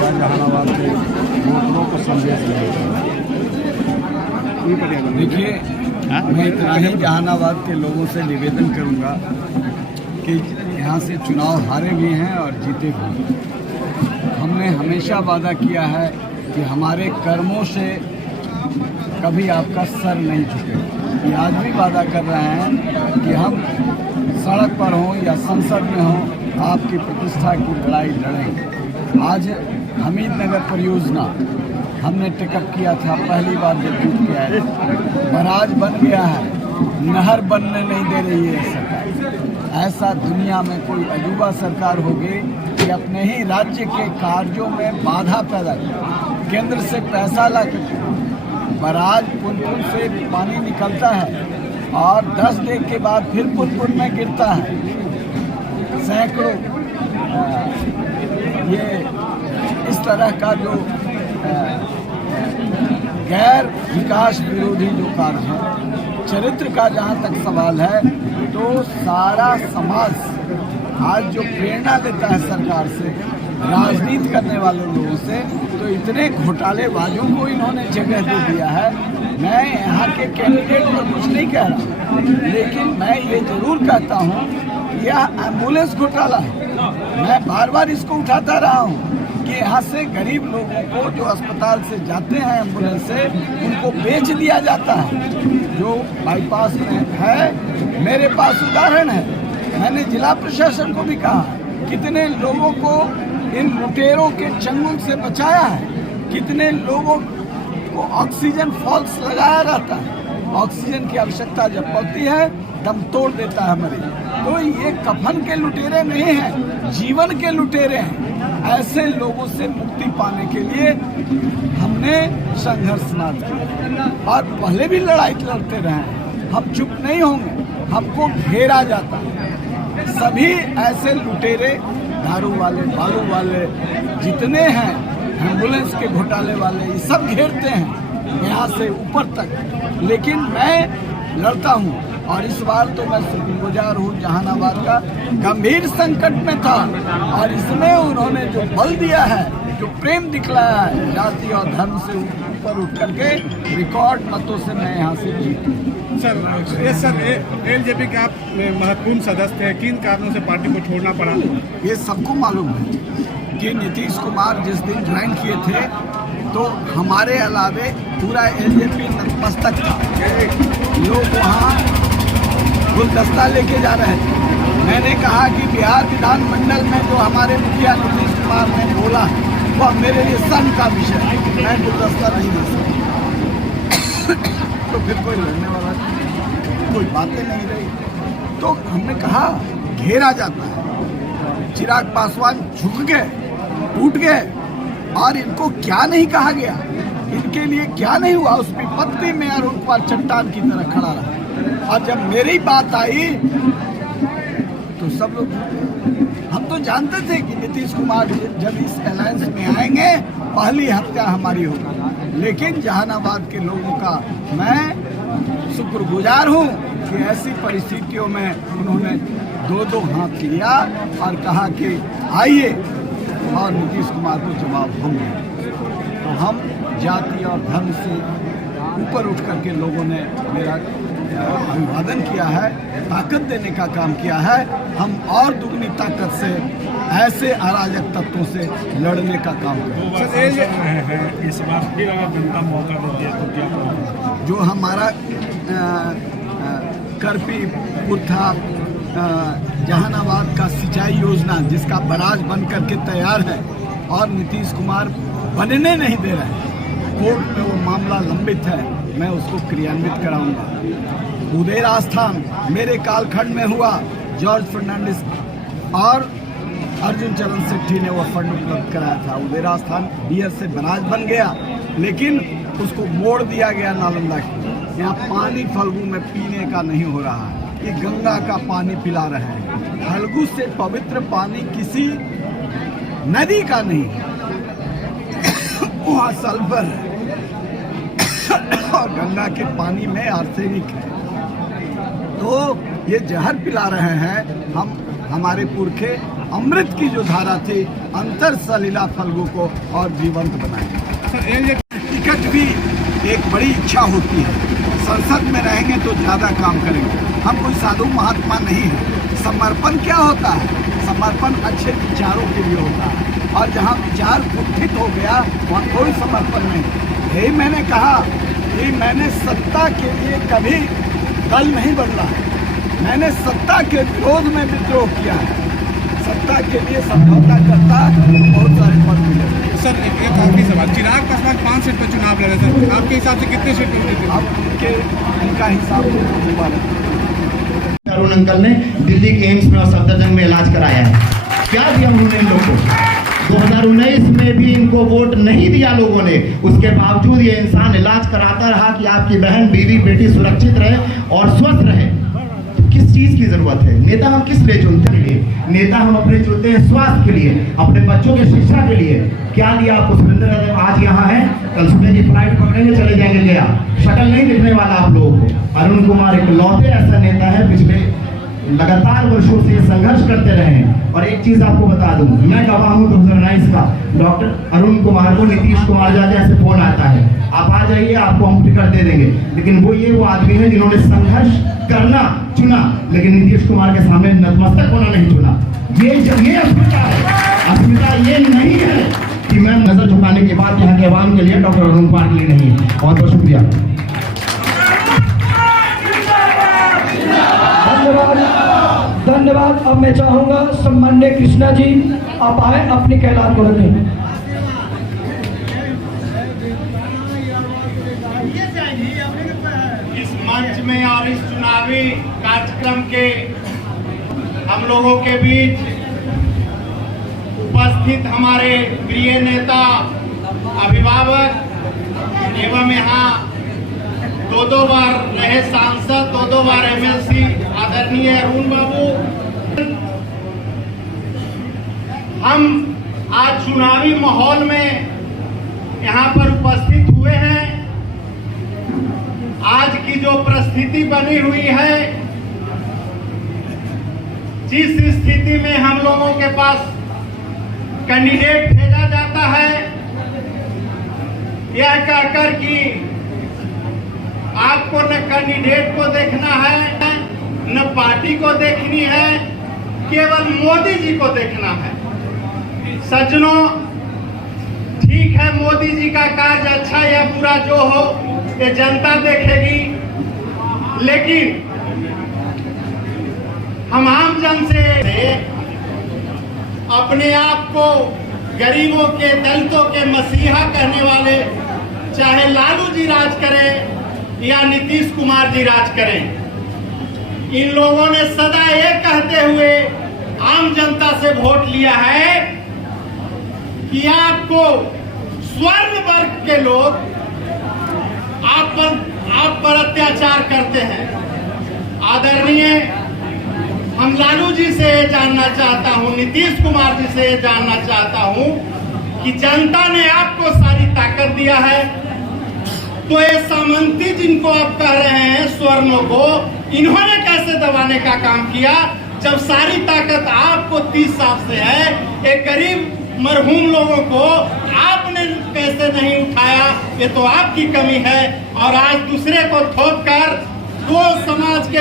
क्या जहानाबाद के वोटरों को संदेश दिया? देखिए, मैं इतना ही जहानाबाद के लोगों से निवेदन करूंगा कि यहाँ से चुनाव हारे भी हैं और जीते भी। हमने हमेशा वादा किया है कि हमारे कर्मों से कभी आपका सर नहीं झुकेगा। ये आज भी वादा कर रहे हैं कि हम सड़क पर हों या संसद में हों, आपकी प्रतिष्ठा की लड़ाई लड़ेंगे। आज हमीदनगर परियोजना हमने टेकअप किया था, पहली बार जब जीत के आए, बराज बन गया है, नहर बनने नहीं दे रही है सरकार। ऐसा दुनिया में कोई अजूबा सरकार होगी कि अपने ही राज्य के कार्यों में बाधा पैदा करे। केंद्र से पैसा ला कर बराज पुल से पानी निकलता है और 10 दिन के बाद फिर पुल में गिरता है। सैकड़ों ये इस तरह का जो गैर विकास विरोधी जो कार्य है, चरित्र का जहाँ तक सवाल है, तो सारा समाज आज जो प्रेरणा लेता है सरकार से, राजनीति करने वाले लोगों से, तो इतने घोटालेबाजों को इन्होंने जगह दे दिया है। मैं यहाँ के कैंडिडेट पर कुछ नहीं कह रहा, लेकिन मैं ये जरूर कहता हूँ कि यह एम्बुलेंस घोटाला है। मैं बार बार इसको उठाता रहा हूँ कि यहाँ से गरीब लोगों को जो अस्पताल से जाते हैं एम्बुलेंस से, उनको बेच दिया जाता है। जो बाईपास में है, मेरे पास उदाहरण है, मैंने जिला प्रशासन को भी कहा कितने लोगों को इन लुटेरों के चंगुल से बचाया है, कितने लोगों को ऑक्सीजन फॉल्स लगाया रहता है। ऑक्सीजन की आवश्यकता जब पड़ती है, दम तोड़ देता है मरीज। तो ये कफन के लुटेरे नहीं हैं, जीवन के लुटेरे हैं। ऐसे लोगों से मुक्ति पाने के लिए हमने संघर्ष किया और पहले भी लड़ाई लड़ते रहे। हम चुप नहीं होंगे, हमको घेरा जाता है। सभी ऐसे लुटेरे, दारू वाले, बालू वाले जितने हैं, एम्बुलेंस के घोटाले वाले, ये सब घेरते हैं यहाँ से ऊपर तक। लेकिन मैं लड़ता हूँ और इस बार तो मैं शुक्रगुजार हूँ। जहानाबाद का गंभीर संकट में था और इसमें उन्होंने जो बल दिया है, जो प्रेम दिखलाया है, जाति और धर्म से ऊपर उठ करके रिकॉर्ड मतों से मैं यहाँ से जीता। सर, एलजेपी के आप महत्वपूर्ण सदस्य हैं, किन कारणों से पार्टी को छोड़ना पड़ा? ये सबको मालूम है कि नीतीश कुमार जिस दिन ज्वाइन किए थे, तो हमारे अलावे पूरा एलजेपी नतमस्तक था। लोग वहाँ गुलदस्ता लेके जा रहे थे। मैंने कहा कि बिहार विधानमंडल में जो हमारे मुखिया नीतीश कुमार ने बोला, वह मेरे लिए सन का विषय है, मैं गुलदस्ता नहीं दे सकता। तो फिर कोई लड़ने वाला कोई बातें नहीं रही। तो हमने कहा घेरा जाता है। चिराग पासवान झुक गए, टूट गए, और इनको क्या नहीं कहा गया, इनके लिए क्या नहीं हुआ। उस विपत्ति में अरुण कुमार चट्टान की तरह खड़ा रहा। और जब मेरी बात आई तो सब लोग, हम तो जानते थे कि नीतीश कुमार जब इस अलायंस में आएंगे, पहली हत्या हमारी होगी। लेकिन जहानाबाद के लोगों का मैं शुक्रगुजार हूँ कि ऐसी परिस्थितियों में उन्होंने दो हाथ लिया और कहा कि आइए, और नीतीश कुमार को जवाब होंगे। तो हम जाति और धर्म से ऊपर उठ करके लोगों ने मेरा अभिवादन किया है, ताकत देने का काम किया है। हम और दुगनी ताकत से ऐसे अराजक तत्वों से लड़ने का काम करें। इस बार फिर अगर जनता मौका देती है तो क्या? जो हमारा करपी पुरथा जहानाबाद का सिंचाई योजना, जिसका बराज बन करके तैयार है और नीतीश कुमार बनने नहीं दे रहे, कोर्ट में वो मामला लंबित है, मैं उसको क्रियान्वित कराऊंगा। उदेर आस्थान मेरे कालखंड में हुआ, जॉर्ज फर्नांडिस और अर्जुन चरण सेट्टी ने वो फंड उपलब्ध कराया था। उदेर आस्थान बियर से बराज बन गया, लेकिन उसको मोड़ दिया गया नालंदा की। यहाँ पानी फल्गु में पीने का नहीं हो रहा है, ये गंगा का पानी पिला रहे हैं। फल्गु से पवित्र पानी किसी नदी का नहीं है, वहाँ सल्फर है और गंगा के पानी में आर्सेनिक है। तो ये जहर पिला रहे हैं। हम हमारे पुरखे अमृत की जो धारा थी अंतर सलीला फल्गु को और जीवंत बनाएंगे। सर एलजेपी टिकट भी एक बड़ी इच्छा होती है, संसद में रहेंगे तो ज़्यादा काम करेंगे। हम कोई साधु महात्मा नहीं है। समर्पण क्या होता है? समर्पण अच्छे विचारों के लिए होता है, और जहाँ विचार कुंठित हो गया वहाँ कोई समर्पण नहीं। यही मैंने कहा कि मैंने सत्ता के लिए कभी दल नहीं बदला है, मैंने सत्ता के विरोध में विद्रोह किया है। सत्ता के लिए समझौता करता बहुत सारे पद मिले। सर एक आखिरी सवाल, चिराग पासवान 5 सीट पर चुनाव लड़े सर, आपके हिसाब से कितने सीट पर जीते? अब उनका हिसाब अरुण अंकल ने दिल्ली के एम्स में और सफदरजंग में इलाज कराया है। क्या दिया उन्होंने इन लोगों को? 2019 में भी इनको वोट नहीं दिया लोगों ने, उसके बावजूद ये इंसान इलाज कराता रहा कि आपकी बहन बीवी बेटी सुरक्षित रहे और स्वस्थ रहे। तो किस चीज की जरूरत है? नेता हम किस लिए चुनते हैं? नेता हम अपने चुनते हैं स्वास्थ्य के लिए, अपने बच्चों की शिक्षा के लिए। क्या लिया आपको? सुरेंद्र यादव आज यहाँ है, कल सुबह की फ्लाइट पकड़ेंगे चले जाएंगे गया, शक्ल नहीं दिखने वाला आप लोगों को। अरुण कुमार एक लौटे ऐसा नेता है, पिछले लगातार वर्षों से संघर्ष करते रहे हैं। और एक चीज आपको बता दूं, मैं गवाह हूं 2019 का, डॉक्टर अरुण कुमार को नीतीश कुमार जाते ऐसे फोन आता है, आप आ जाइए आपको हम टिकट दे देंगे। लेकिन वो आदमी है जिन्होंने संघर्ष करना चुना, लेकिन नीतीश कुमार के सामने नतमस्तक होना नहीं चुना। ये अस्मिता है। अस्मिता ये नहीं है कि मैं नजर झुकाने की बात यहाँ के अवाम के लिए, डॉक्टर अरुण कुमार के लिए नहीं है। बहुत बहुत शुक्रिया। धन्यवाद। अब मैं चाहूंगा सम्मान्य कृष्णा जी आप आए, अपनी कैलाश को रखें। इस मंच में और इस चुनावी कार्यक्रम के हम लोगों के बीच उपस्थित हमारे प्रिय नेता, अभिभावक एवं यहाँ दो बार रहे सांसद, दो बार एमएलसी आदरणीय अरुण बाबू, हम आज चुनावी माहौल में यहाँ पर उपस्थित हुए हैं। आज की जो परिस्थिति बनी हुई है, जिस स्थिति में हम लोगों के पास कैंडिडेट भेजा जाता है, यह कहकर कि आपको न कैंडिडेट को देखना है, न पार्टी को देखनी है, केवल मोदी जी को देखना है। सज्जनों, ठीक है, मोदी जी का कार्य अच्छा या बुरा जो हो ये जनता देखेगी, लेकिन हम आम जन से अपने आप को गरीबों के, दलितों के मसीहा कहने वाले, चाहे लालू जी राज करें या नीतीश कुमार जी राज करें, इन लोगों ने सदा ये कहते हुए आम जनता से वोट लिया है कि आपको स्वर्ण वर्ग के लोग आप पर अत्याचार करते हैं। आदरणीय, हम लालू जी से जानना चाहता हूं, नीतीश कुमार जी से जानना चाहता हूं कि जनता ने आपको सारी ताकत दिया है, तो ये सामंती जिनको आप कह रहे हैं स्वर्णों को, इन्होंने कैसे दबाने का काम किया जब सारी ताकत आपको 30 साल से है? एक गरीब मरहूम लोगों को आपने कैसे नहीं उठाया? ये तो आपकी कमी है। और आज दूसरे को थोप कर दो समाज के